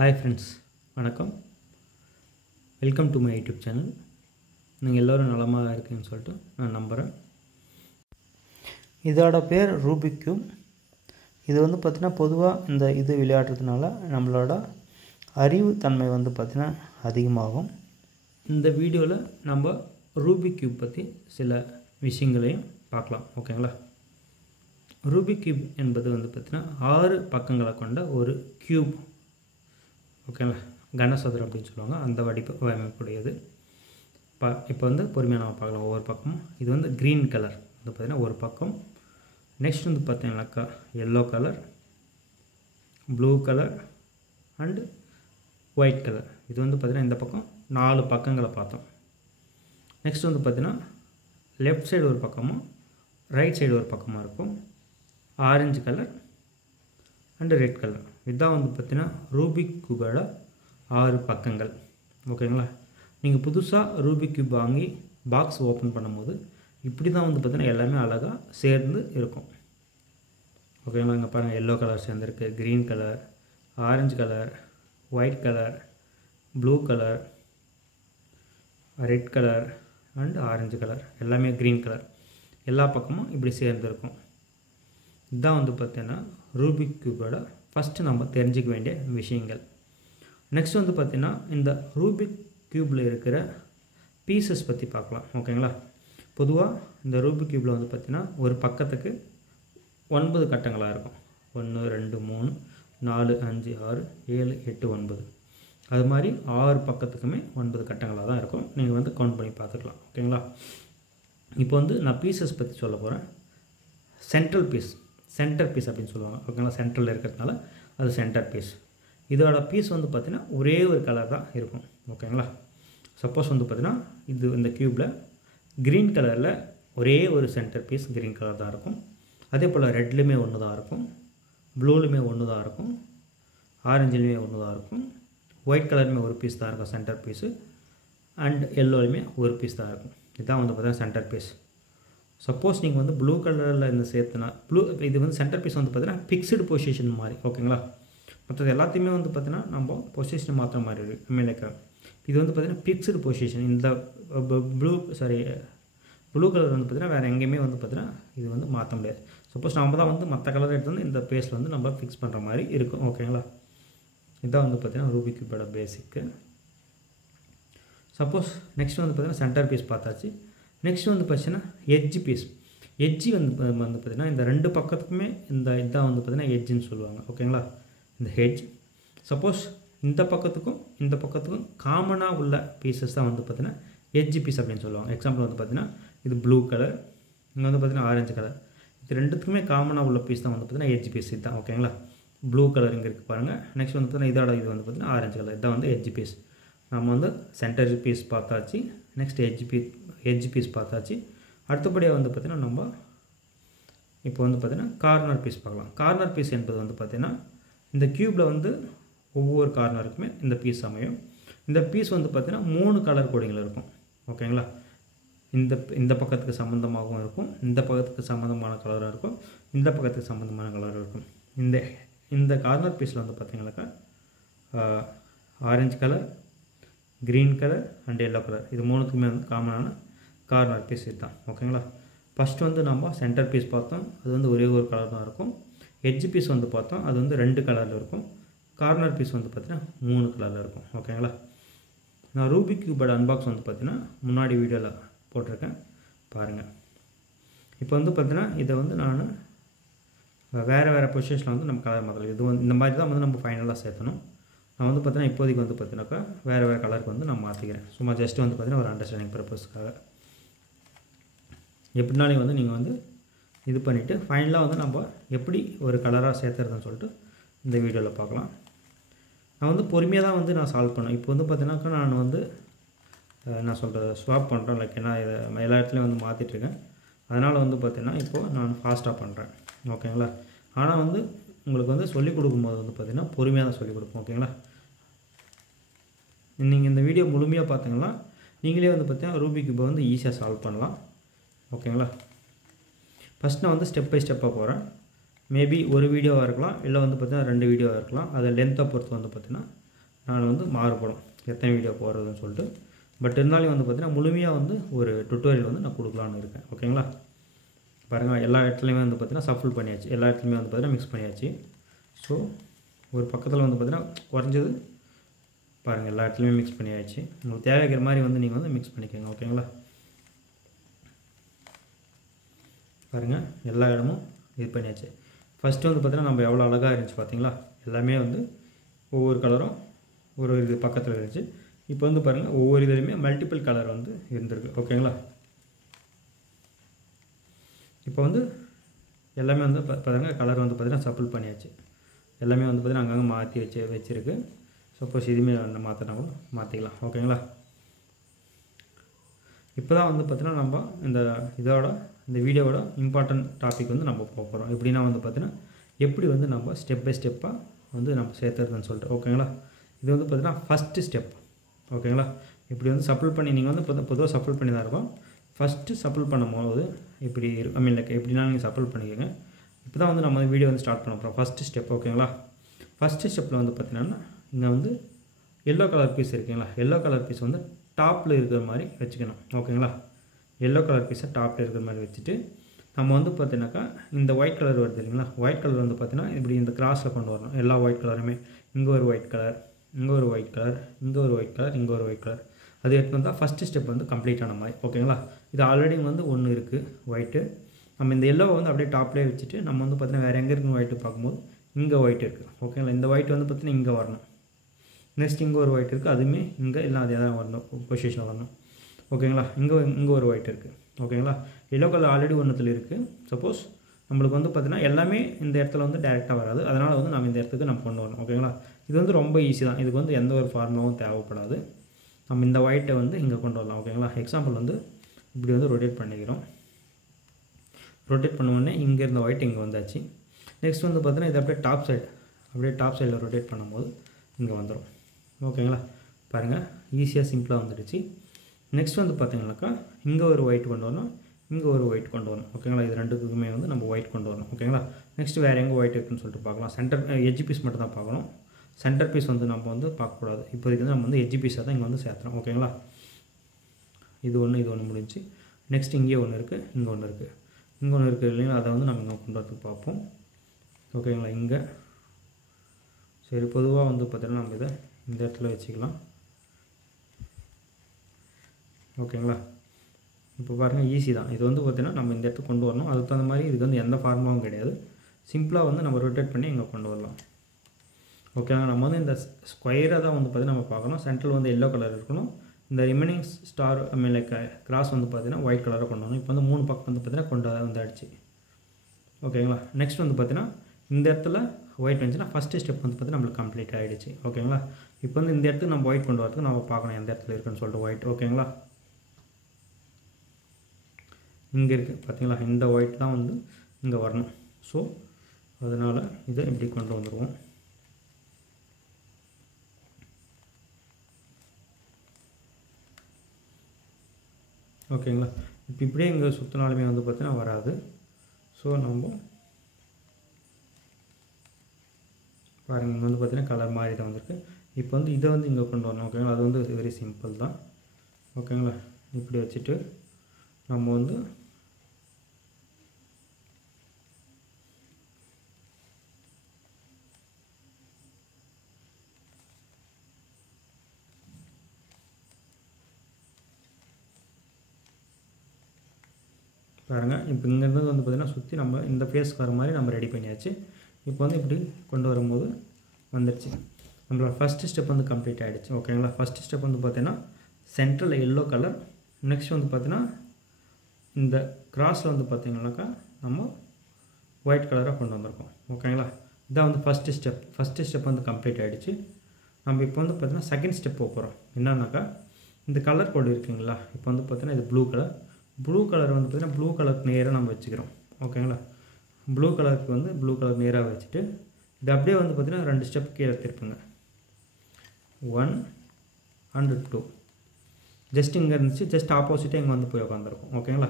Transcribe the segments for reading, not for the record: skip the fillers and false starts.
Hi friends, வணக்கம். Welcome to my YouTube channel. நீங்கள் எல்லோரும் நலமாக இருக்கீங்கன்னு சொல்லிட்டு நான் நம்புகிறேன். இதோட பேர் ரூபிக் கியூப். இது பார்த்திங்கன்னா பொதுவாக இந்த விளையாடுறதுனால நம்மளோட அறிவு தன்மை பார்த்திங்கன்னா அதிகமாகும். இந்த வீடியோவில் நம்ம ரூபிக் கியூப் பற்றி சில விஷயங்களையும் பார்க்கலாம். ஓகேங்களா? ரூபிக் கியூப் என்பது பார்த்திங்கன்னா 6 பக்கங்களை கொண்ட ஒரு கியூப். ஓகேங்களா? கனசதுரம் அப்படின்னு சொல்லுவாங்க. அந்த வடிவமைப்புடையது. இப்போ பொறுமையாக நம்ம பார்க்கலாம் ஒவ்வொரு பக்கமும். இது க்ரீன் கலர் பார்த்திங்கன்னா ஒரு பக்கம். நெக்ஸ்ட் பார்த்தீங்கன்னாக்கா yellow colour, blue colour and white colour. இது பார்த்திங்கன்னா இந்த பக்கம் 4 பக்கங்களை பார்த்தோம். நெக்ஸ்ட் பார்த்திங்கன்னா லெஃப்ட் சைடு ஒரு பக்கமும் ரைட் சைடு ஒரு பக்கமாக இருக்கும். Orange colour and red colour. இதுதான் பார்த்திங்கன்னா ரூபிக் கியூபோட 6 பக்கங்கள். ஓகேங்களா? நீங்கள் புதுசாக ரூபிக் கியூப் வாங்கி பாக்ஸ் ஓப்பன் பண்ணும்போது இப்படி தான் பார்த்திங்கன்னா எல்லாமே அழகாக சேர்ந்து இருக்கும். ஓகேங்களா? இங்கே பாருங்கள், எல்லோ கலர் சேர்ந்துருக்கு, green colour, orange colour, white colour, blue colour, red colour and orange colour, எல்லாமே க்ரீன் கலர். எல்லா பக்கமும் இப்படி சேர்ந்துருக்கும். இதுதான் பார்த்திங்கன்னா ரூபிக் கியூபோட ஃபஸ்ட்டு நம்ம தெரிஞ்சிக்க வேண்டிய விஷயங்கள். நெக்ஸ்ட் பார்த்திங்கன்னா இந்த ரூபிக் கியூப்பில் இருக்கிற பீசஸ் பற்றி பார்க்கலாம். ஓகேங்களா? பொதுவாக இந்த ரூபிக் கியூப்பில் பார்த்திங்கன்னா ஒரு பக்கத்துக்கு 9 கட்டங்களாக இருக்கும். 1 2 3 4 5 6 7 8 9. அது மாதிரி 6 பக்கத்துக்குமே 9 கட்டங்களாக தான் இருக்கும். நீங்கள் கவுண்ட் பண்ணி பார்த்துக்கலாம். ஓகேங்களா? இப்போ நான் பீசஸ் பற்றி சொல்ல போகிறேன். சென்ட்ரல் பீஸ், சென்டர் பீஸ் அப்படின்னு சொல்லுவாங்க. ஓகேங்களா? சென்ட்ரலில் இருக்கிறதுனால அது சென்டர் பீஸ். இதோட பீஸ் பார்த்திங்கன்னா ஒரே ஒரு கலர் தான் இருக்கும். ஓகேங்களா? சப்போஸ் பார்த்திங்கன்னா இந்த கியூப்பில் க்ரீன் கலரில் ஒரே ஒரு சென்டர் பீஸ் க்ரீன் கலர் தான் இருக்கும். அதே போல் ரெட்லேயுமே ஒன்று தான் இருக்கும், ப்ளூலுமே ஒன்று தான் இருக்கும், ஆரஞ்சுலேயுமே ஒன்று தான் இருக்கும், ஒயிட் கலருமே ஒரு பீஸ் தான் இருக்கும் சென்டர் பீஸு, அண்ட் எல்லோலையுமே ஒரு பீஸ் தான் இருக்கும். இதுதான் பார்த்திங்கன்னா சென்டர் பீஸ். சப்போஸ் நீங்கள் ப்ளூ கலரில் இந்த சேர்த்துனா இது சென்டர் பீஸ் பார்த்திங்கன்னா ஃபிக்ஸ்டு பொசிஷன் மாதிரி. ஓகேங்களா? மற்றது எல்லாத்தையுமே பார்த்திங்கன்னா நம்ம பொசிஷன் மாற்ற மாதிரி இருக்குது. லைக் இது பார்த்திங்கன்னா ஃபிக்ஸ்டு பொசிஷன். இந்த ப்ளூ கலர் பார்த்திங்கன்னா வேறு எங்கேயுமே பார்த்திங்கன்னா இது மாற்ற முடியாது. சப்போஸ் நம்ம தான் மற்ற கலர் எடுத்து இந்த பேஸில் நம்ம ஃபிக்ஸ் பண்ணுற மாதிரி இருக்கும். ஓகேங்களா? இதுதான் பார்த்திங்கன்னா ரூபிக் கியூபோட பேசிக்கு. சப்போஸ் நெக்ஸ்ட் பார்த்திங்கன்னா சென்டர் பீஸ் பார்த்தாச்சு. நெக்ஸ்ட் பார்த்தீங்கன்னா எட்ஜ் பீஸ். எட்ஜி பார்த்திங்கன்னா இந்த 2 பக்கத்துக்குமே இதான் பார்த்திங்கன்னா எட்ஜுன்னு சொல்லுவாங்க. ஓகேங்களா? இந்த ஹெட்ஜ். சப்போஸ் இந்த பக்கத்துக்கும் காமனாக உள்ள பீசஸ் தான் பார்த்திங்கன்னா எட்ஜ் பீஸ் அப்படின்னு சொல்லுவாங்க. எக்ஸாம்பிள் பார்த்திங்கன்னா இது ப்ளூ கலர், இங்கே பார்த்திங்கன்னா ஆரஞ்சு கலர். இது ரெண்டுத்துக்குமே காமனாக உள்ள பீஸ் தான் பார்த்திங்கன்னா எட்ஜ் பீஸ். இதுதான். ஓகேங்களா? ப்ளூ கலர் இங்கே இருக்குது பாருங்கள். நெக்ஸ்ட் பார்த்திங்கன்னா இதோட இது பார்த்திங்கன்னா ஆரஞ்சு கலர். இதுதான் எட்ஜ் பீஸ். நம்ம சென்டர் பீஸ் பார்த்தாச்சு. நெக்ஸ்ட் எட்ஜ் பீஸ் பார்த்தாச்சு. அடுத்தபடியாக பார்த்திங்கன்னா நம்ம இப்போ பார்த்திங்கன்னா கார்னர் பீஸ் பார்க்கலாம். கார்னர் பீஸ் என்பது பார்த்திங்கன்னா இந்த கியூப்பில் ஒவ்வொரு கார்னருக்குமே இந்த பீஸ் அமையும். இந்த பீஸ் பார்த்திங்கன்னா 3 கலர் கோடிங்கில் இருக்கும். ஓகேங்களா? இந்த பக்கத்துக்கு சம்மந்தமாகவும் இருக்கும், இந்த பக்கத்துக்கு சம்மந்தமான கலராக இருக்கும், இந்த பக்கத்துக்கு சம்மந்தமான கலராக இருக்கும். இந்த கார்னர் பீஸில் பார்த்திங்கனாக்கா orange colour, green colour and yellow colour, இது 3க்குமே காமனான கார்னர் பீஸ் இதுதான். ஓகேங்களா? ஃபஸ்ட்டு நம்ம சென்டர் பீஸ் பார்த்தோம். அது ஒரே ஒரு கலர் தான் இருக்கும். எட்ஜ் பீஸ் பார்த்தோம். அது 2 கலரில் இருக்கும். கார்னர் பீஸ் பார்த்திங்கன்னா 3 கலரில் இருக்கும். ஓகேங்களா? நான் ரூபிக் கியூபோட அன்பாக்ஸ் பார்த்திங்கன்னா முன்னாடி வீடியோவில் போட்டிருக்கேன், பாருங்கள். இப்போ பார்த்திங்கன்னா இதை நான் வேறு பொசிஷனில் நம்ம கலர் மாற்றலாம். இது இந்த மாதிரி தான் நம்ம ஃபைனலாக சேர்த்தணும். நான் பார்த்திங்கன்னா இப்போதைக்கு பார்த்தினாக்கா வேறு கலருக்கு நான் மாற்றிக்கிறேன். சும்மா ஜஸ்ட்டு பார்த்திங்கன்னா ஒரு அண்டர்ஸ்டாண்டிங் பர்பஸ்க்காக. எப்படினாலும் நீங்கள் இது பண்ணிவிட்டு ஃபைனலாக நம்ம எப்படி ஒரு கலராக சேர்த்துறதுன்னு சொல்லிட்டு இந்த வீடியோவில் பார்க்கலாம். நான் பொறுமையாக தான் நான் சால்வ் பண்ணேன். இப்போ பார்த்தினாக்கா நான் நான் சொல்கிற ஸ்வாப் பண்ணுறேன். லைக் ஏன்னா இதை எல்லா இடத்துலையும் மாற்றிட்டுருக்கேன். அதனால் பார்த்திங்கன்னா இப்போது நான் ஃபாஸ்ட்டாக பண்ணுறேன். ஓகேங்களா? ஆனால் உங்களுக்கு சொல்லிக் கொடுக்கும்போது பார்த்திங்கன்னா பொறுமையாக தான் சொல்லிக் கொடுப்போம். ஓகேங்களா? நீங்கள் இந்த வீடியோ முழுமையாக பார்த்தீங்கன்னா நீங்களே பார்த்திங்கன்னா ரூபிக் கியூபை ஈஸியாக சால்வ் பண்ணலாம். ஓகேங்களா? ஃபஸ்ட் நான் ஸ்டெப் பை ஸ்டெப்பாக போகிறேன். மேபி ஒரு வீடியோவாக இருக்கலாம், இல்லை பார்த்திங்கன்னா 2 வீடியோவாக இருக்கலாம். அதை லென்த்தை பொறுத்து பார்த்திங்கன்னா நான் வந்து மாறுபடும் எத்தனை வீடியோ போடுறதுன்னு சொல்லிட்டு. பட் இருந்தாலும் வந்து பார்த்திங்கன்னா முழுமையாக வந்து ஒரு டுட்டோரியல் வந்து நான் கொடுக்கலான்னு இருக்கேன். ஓகேங்களா? பாருங்கள், எல்லா இடத்துலையுமே வந்து பார்த்திங்கன்னா சஃபிள் பண்ணியாச்சு, எல்லா இடத்துலையுமே வந்து பார்த்திங்கன்னா மிக்ஸ் பண்ணியாச்சு. ஸோ ஒரு பக்கத்தில் வந்து பார்த்திங்கன்னா குறைஞ்சது பாருங்கள், எல்லா இடத்துலையுமே மிக்ஸ் பண்ணியாச்சு. உங்களுக்கு தேவைக்கிற மாதிரி வந்து நீங்கள் வந்து மிக்ஸ் பண்ணிக்கோங்க. ஓகேங்களா? பாருங்கள், எல்லா இடமும் இது பண்ணியாச்சு. ஃபஸ்ட்டு வந்து பார்த்திங்கன்னா நம்ம எவ்வளோ அழகாக இருந்துச்சு பார்த்தீங்களா? எல்லாமே வந்து ஒவ்வொரு கலரும் ஒரு இது பக்கத்தில் இருந்துச்சு. இப்போ வந்து பாருங்கள், ஒவ்வொரு இதுலையுமே மல்டிபிள் கலர் வந்து இருந்திருக்கு. ஓகேங்களா? இப்போ வந்து எல்லாமே வந்து பாருங்கள், கலர் வந்து பார்த்திங்கன்னா சப்பிள் பண்ணியாச்சு. எல்லாமே வந்து பார்த்திங்கன்னா அங்கங்கே மாற்றி வச்சுருக்கு. சப்போஸ் இதுவுமே மாற்றினா கூட மாற்றிக்கலாம். ஓகேங்களா? இப்போ தான் வந்து பார்த்திங்கன்னா நம்ம இந்த வீடியோவோட இம்பார்ட்டன்ட் டாபிக் வந்து நம்ம போக போகிறோம். எப்படின்னா வந்து பார்த்திங்கன்னா எப்படி வந்து நம்ம ஸ்டெப் பை ஸ்டெப்பாக வந்து நம்ம சேர்த்துறதுன்னு சொல்லிட்டு. ஓகேங்களா? இது வந்து பார்த்திங்கன்னா ஃபஸ்ட்டு ஸ்டெப். ஓகேங்களா? இப்படி வந்து சப்பிள் பண்ணி நீங்கள் வந்து பொதுவாக சப்பிள் பண்ணி தான் இருக்கும். ஃபஸ்ட்டு சப்பிள் பண்ணும்போது இப்படி ஐ மீன் லைக் எப்படின்னா நீங்கள் சப்பிள் பண்ணிக்கோங்க. இப்போ தான் வந்து நம்ம வீடியோ வந்து ஸ்டார்ட் பண்ண போகிறோம். First step. ஓகேங்களா? ஃபஸ்ட்டு ஸ்டெப்பில் வந்து பார்த்திங்கன்னா இங்கே வந்து எல்லோ கலர் பீஸ் இருக்குங்களா? எல்லோ கலர் பீஸ் வந்து டாப்பில் இருக்கிற மாதிரி வச்சுக்கணும். ஓகேங்களா? எல்லோ கலர் பீஸை டாப்பில் இருக்கிற மாதிரி வச்சுட்டு நம்ம வந்து பார்த்தீங்கன்னாக்கா இந்த ஒயிட் கலர் வருது இல்லைங்களா? ஒயிட் கலர் வந்து பார்த்திங்கன்னா இப்படி இந்த கிராஸில் கொண்டு வரணும். எல்லா ஒயிட் கலருமே இங்கே ஒரு ஒயிட் கலர், இங்கே ஒரு ஒயிட் கலர், இங்கே ஒரு ஒயிட் கலர், இங்கே ஒரு ஒயிட் கலர். அது எடுத்து வந்தால் ஃபஸ்ட்டு ஸ்டெப் வந்து கம்ப்ளீட் ஆன மாதிரி. ஓகேங்களா? இது ஆல்ரெடி வந்து ஒன்று இருக்குது ஒயிட்டு. நம்ம இந்த எல்லோவை வந்து அப்படியே டாப்லேயே வச்சுட்டு நம்ம வந்து பார்த்திங்கன்னா வேறு எங்கே இருக்குன்னு ஒயிட்டு பார்க்கும்போது இங்கே ஒயிட் இருக்குது. ஓகேங்களா? இந்த ஒயிட் வந்து பார்த்திங்கன்னா இங்கே வரணும். நெக்ஸ்ட் இங்கே ஒரு ஒயிட் இருக்குது, அதுவுமே இங்கே இல்லை அதே தான் வரணும், பொசிஷனில் வரணும். ஓகேங்களா? இங்கே ஒரு ஒயிட் இருக்குது. ஓகேங்களா? எல்லோ கலர் ஆல்ரெடி ஒன்றுத்தில் இருக்குது. சப்போஸ் நம்மளுக்கு வந்து பார்த்திங்கன்னா எல்லாமே இந்த இடத்துல வந்து டேரெக்டாக வராது. அதனால் வந்து நம்ம இந்த இடத்துக்கு நம்ம கொண்டு வரணும். ஓகேங்களா? இது வந்து ரொம்ப ஈஸி தான். இதுக்கு வந்து எந்த ஒரு ஃபார்முலாவும் தேவைப்படாது. நம்ம இந்த ஒயிட்டை வந்து இங்கே கொண்டு வரலாம். ஓகேங்களா? எக்ஸாம்பிள் வந்து இப்படி வந்து ரொட்டேட் பண்ணிக்கிறோம். ரொட்டேட் பண்ணுவோடனே இங்கே இருந்த ஒயிட் இங்கே வந்தாச்சு. நெக்ஸ்ட் வந்து பார்த்திங்கன்னா இது அப்படியே டாப் சைடில் ரொட்டேட் பண்ணும்போது இங்கே வந்துடும். ஓகேங்களா? பாருங்கள், ஈஸியாக சிம்பிளாக வந்துடுச்சு. நெக்ஸ்ட் வந்து பார்த்திங்கனாக்கா இங்கே ஒரு ஒயிட் கொண்டு வரணும், இங்கே ஒரு ஒயிட் கொண்டு வரணும். ஓகேங்களா? இது ரெண்டுக்குமே வந்து நம்ம ஒயிட் கொண்டு வரணும். ஓகேங்களா? நெக்ஸ்ட்டு வேறு எங்கே ஒயிட் இருக்குன்னு சொல்லிட்டு பார்க்கலாம். சென்டர் எட்ஜ் பீஸ் மட்டும் தான் பார்க்கணும். சென்டர் பீஸ் வந்து நம்ம வந்து பார்க்கக்கூடாது. இப்போதைக்கு வந்து நம்ம வந்து எட்ஜ் பீஸாக தான் இங்கே வந்து சேர்த்துறோம். ஓகேங்களா? இது ஒன்று முடிஞ்சு. நெக்ஸ்ட் இங்கே ஒன்று இருக்குது, இங்கே ஒன்று இருக்குது, இங்கே ஒன்று இருக்குது இல்லைங்களா? அதை வந்து நம்ம இங்கே கொண்டு வரதுக்கு பார்ப்போம். ஓகேங்களா? இங்கே சரி, பொதுவாக வந்து பார்த்திங்கன்னா நம்ம இதை இந்த இடத்துல வச்சுக்கலாம். ஓகேங்களா? இப்போ பாருங்கள், ஈஸி தான். இது வந்து பார்த்திங்கன்னா நம்ம இந்த இடத்துக்கு கொண்டு வரணும். அதுக்கு தகுந்த மாதிரி இதுக்கு வந்து எந்த ஃபார்முலாவும் கிடையாது. சிம்பிளாக வந்து நம்ம ரொட்டேட் பண்ணி இங்கே கொண்டு வரலாம். ஓகேங்களா? நம்ம வந்து இந்த ஸ்கொயராக தான் வந்து பார்த்திங்கன்னா நம்ம பார்க்கணும். சென்ட்ரல் வந்து எல்லோ கலர் இருக்கணும். இந்த ரிமைனிங் ஸ்டார் ஐ மீன் லைக் கிராஸ் வந்து பார்த்திங்கன்னா ஒயிட் கலராக கொண்டு வரணும். இப்போ வந்து 3 பக்கம் வந்து பார்த்திங்கன்னா கொண்டு வந்தாச்சு. ஓகேங்களா? நெக்ஸ்ட் வந்து பார்த்திங்கன்னா இந்த இடத்துல ஒயிட் வந்துச்சுன்னா ஃபஸ்ட்டு ஸ்டெப் வந்து பார்த்திங்கன்னா நம்மளுக்கு கம்ப்ளீட் ஆகிடுச்சு. ஓகேங்களா? இப்போ வந்து இந்த இடத்துக்கு நம்ம ஒயிட் கொண்டு வரதுக்கு நம்ம பார்க்கணும் எந்த இடத்துல இருக்குன்னு சொல்லிட்டு ஒயிட். ஓகேங்களா? இங்கே இருக்குது பார்த்தீங்களா? இந்த ஒயிட் தான் வந்து இங்கே வரணும். ஸோ அதனால் இதை இப்படி கொண்டு வந்துடுவோம். ஓகேங்களா? இப்போ இப்படியே இங்கே சுற்றினாலுமே வந்து பார்த்தீங்கன்னா வராது. ஸோ நம்ம பாருங்கள், இங்கே வந்து பார்த்திங்கன்னா கலர் மாதிரி தான் வந்திருக்கு. இப்போ வந்து இதை வந்து இங்கே கொண்டு வரணும். ஓகேங்களா? அது வந்து வெரி சிம்பிள் தான். ஓகேங்களா? இப்படி வச்சுட்டு நம்ம வந்து பாருங்கள், இப்போ இங்கேருந்து வந்து பார்த்திங்கன்னா சுற்றி நம்ம இந்த ஃபேஸ்க்கு வர மாதிரி நம்ம ரெடி பண்ணியாச்சு. இப்போ வந்து இப்படி கொண்டு வரும்போது வந்துடுச்சு. நம்மளோட ஃபஸ்ட்டு ஸ்டெப் வந்து கம்ப்ளீட் ஆகிடுச்சு. ஓகேங்களா? ஃபஸ்ட்டு ஸ்டெப் வந்து பார்த்திங்கன்னா சென்ட்ரலில் எல்லோ கலர். நெக்ஸ்ட் வந்து பார்த்திங்கன்னா இந்த கிராஸில் வந்து பார்த்திங்கனாக்கா நம்ம ஒயிட் கலராக கொண்டு வந்திருக்கோம். ஓகேங்களா? இதான் வந்து ஃபஸ்ட்டு ஸ்டெப் வந்து கம்ப்ளீட் ஆகிடுச்சு. நம்ம இப்போ வந்து பார்த்திங்கன்னா செகண்ட் ஸ்டெப் போக போகிறோம். என்னன்னாக்கா இந்த கலர் கோடு இருக்குங்களா? இப்போ வந்து பார்த்திங்கன்னா இது ப்ளூ கலர் வந்து பார்த்திங்கன்னா ப்ளூ கலருக்கு நேராக நம்ம வச்சுக்கிறோம். ஓகேங்களா? ப்ளூ கலருக்கு நேராக வச்சுட்டு இது அப்படியே வந்து பார்த்திங்கன்னா 2 ஸ்டெப் கீழே திருப்புங்க. 1 and 2. ஜஸ்ட் இங்கே இருந்துச்சு, ஜஸ்ட் ஆப்போசிட்டாக இங்கே வந்து போய் உட்காந்துருக்கும். ஓகேங்களா?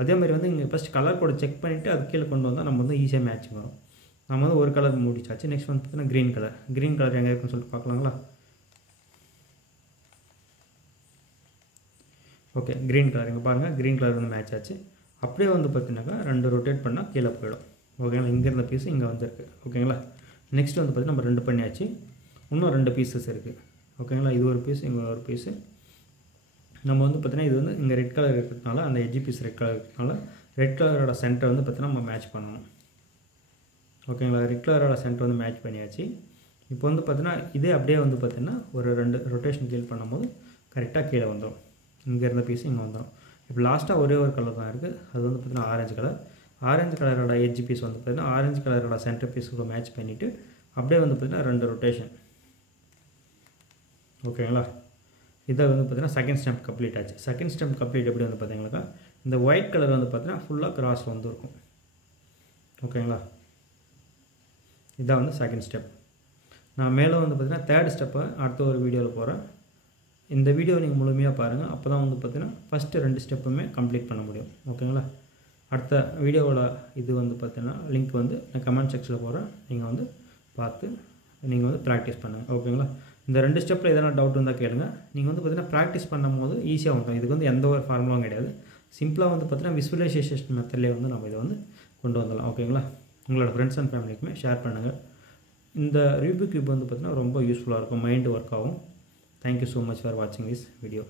அதே மாதிரி வந்து இங்கே ஃபஸ்ட் கலர் கோடு செக் பண்ணிவிட்டு அது கீழே கொண்டு வந்தால் நம்ம வந்து ஈஸியாக மேட்சிங் வரும். நம்ம வந்து ஒரு கலர் முடிச்சாச்சு. நெக்ஸ்ட் வந்து பார்த்திங்கன்னா க்ரீன் கலர் எங்கே இருக்குன்னு சொல்லிட்டு பார்க்கலாங்களா? ஓகே, க்ரீன் கலர் இங்கே பாருங்கள், க்ரீன் கலர் வந்து மேட்ச் ஆச்சு. அப்படியே வந்து பார்த்தீங்கன்னாக்கா 2 ரொட்டேட் பண்ணால் கீழே போயிடும். ஓகேங்களா, இங்கே இருந்த பீஸு இங்கே வந்திருக்கு. ஓகேங்களா, நெக்ஸ்ட் வந்து பார்த்திங்கன்னா நம்ம 2 பண்ணியாச்சு. இன்னும் 2 பீசஸ் இருக்குது. ஓகேங்களா, இது ஒரு பீஸ், இங்கே ஒரு பீஸு. நம்ம வந்து பார்த்திங்கன்னா இது வந்து இங்கே ரெட் கலர் இருக்கிறதுனால, அந்த எட்ஜி பீஸ் ரெட் கலர் இருக்கிறதுனால ரெட் கலரோட சென்டர் வந்து பார்த்திங்கன்னா நம்ம மேட்ச் பண்ணணும். ஓகேங்களா, ரெட் கலரோட சென்டர் வந்து மேட்ச் பண்ணியாச்சு. இப்போ வந்து பார்த்திங்கன்னா இதே அப்படியே வந்து பார்த்திங்கன்னா ஒரு 2 ரொட்டேஷன் கீழ் பண்ணும்போது கரெக்டாக கீழே வந்துடும். இங்கே இருந்த பீஸு இங்கே வந்துடும். இப்போ லாஸ்ட்டாக ஒரே ஒரு கலர் தான் இருக்குது, அது வந்து பார்த்திங்கன்னா ஆரஞ்சு கலர். ஆரஞ்சு கலரோட எட்ஜ் பீஸ் வந்து பார்த்திங்கன்னா ஆரஞ்சு கலரோட சென்டர் பீஸுக்கு மேட்ச் பண்ணிவிட்டு அப்படியே வந்து பார்த்திங்கன்னா 2 ரொட்டேஷன். ஓகேங்களா, இதை வந்து பார்த்திங்கன்னா செகண்ட் ஸ்டெப் கம்ப்ளீட் ஆச்சு. செகண்ட் ஸ்டெப் கம்ப்ளீட் எப்படி வந்து பார்த்திங்கனாக்கா இந்த ஒயிட் கலர் வந்து பார்த்திங்கன்னா ஃபுல்லாக கிராஸ் வந்துருக்கும். ஓகேங்களா, இதான் வந்து செகண்ட் ஸ்டெப். நான் மேலே வந்து பார்த்திங்கன்னா தேர்ட் ஸ்டெப்பை அடுத்த ஒரு வீடியோவில் போகிறேன். இந்த வீடியோ நீங்கள் முழுமையாக பாருங்கள், அப்போ தான் வந்து பார்த்திங்கன்னா ஃபஸ்ட்டு 2 ஸ்டெப்புமே கம்ப்ளீட் பண்ண முடியும். ஓகேங்களா, அடுத்த வீடியோவோட இது வந்து பார்த்திங்கன்னா லிங்க் வந்து நான் கமெண்ட் செக்ஷனில் போகிறேன், நீங்கள் வந்து பார்த்து நீங்கள் வந்து ப்ராக்டிஸ் பண்ணுங்கள். ஓகேங்களா, இந்த 2 ஸ்டெப்பில் எதனா டவுட் இருந்தால் கேளுங்க. நீங்கள் வந்து பார்த்திங்கன்னா ப்ராக்டிஸ் பண்ணும்போது ஈஸியாக வந்துடும். இதுக்கு வந்து எந்த ஒரு ஃபார்முலாவும் கிடையாது. சிம்பிளாக வந்து பார்த்திங்கன்னா விசுவலைசேஷன் மெத்தட்லேயே வந்து நம்ம இதை வந்து கொண்டு வந்துடலாம். ஓகேங்களா, உங்களோட ஃப்ரெண்ட்ஸ் அண்ட் ஃபேமிலிக்குமே ஷேர் பண்ணுங்கள். இந்த ரூபிக் கியூப் வந்து பார்த்திங்கன்னா ரொம்ப யூஸ்ஃபுல்லாக இருக்கும், மைண்டு ஒர்க் ஆகும். தேங்க்யூ ஸோ மச் ஃபார் வாட்சிங் திஸ் வீடியோ.